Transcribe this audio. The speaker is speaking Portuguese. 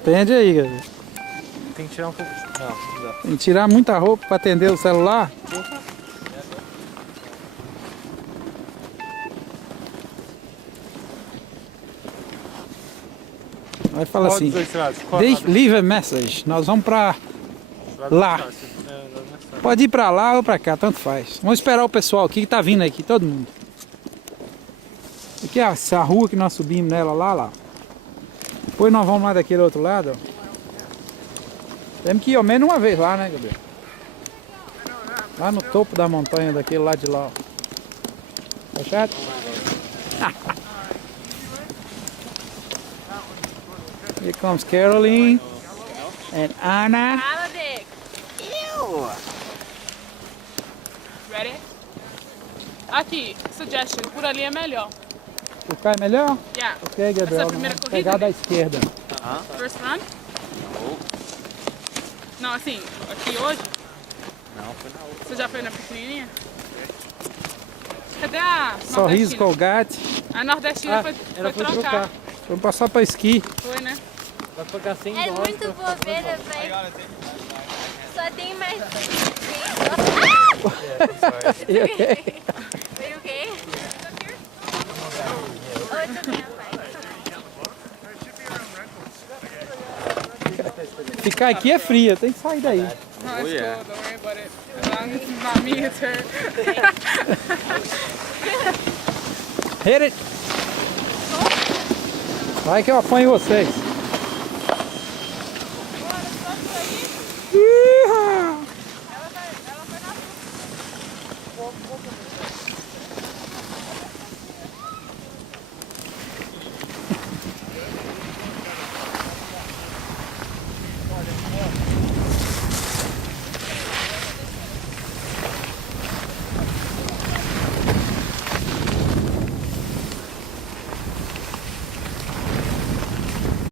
Entende aí, galera. Tem que tirar um pouco. Não dá. Tem que tirar muita roupa para atender o celular. Aí fala assim, leave a message. Nós vamos para lá. Pode ir para lá ou para cá, tanto faz. Vamos esperar o pessoal aqui que tá vindo aqui, todo mundo. Aqui é essa rua que nós subimos nela lá. Depois nós vamos lá daquele outro lado, ó. Temos que ir ao menos uma vez lá, né, Gabriel? Lá no topo da montanha, daquele lado de lá, ó. Fechado? Here comes Caroline and Anna. Fala, Dick. Ready? Aqui, suggestion, por ali é melhor. O cá é melhor? Yeah. Ok, Gabriel. Essa é a primeira Vamos corrida, pegar da né? esquerda. First run? Não, assim, aqui hoje? Não, foi na outra. Você já foi na pequenininha? Cadê a Sorriso nordestina? Colgate. A nordestina foi trocar. Vamos passar para esqui. Foi, né? Vai pagar 100 É dólares. muito bobeira, velho. Só tem mais. E ok? Are you okay? Oh, it's okay, I'm fine. Ficar aqui é fria, tem que sair daí. No, it's Oh, yeah. cool, don't worry about it. As long as it's not me, it's her. Hit it! Vai que eu apanho vocês.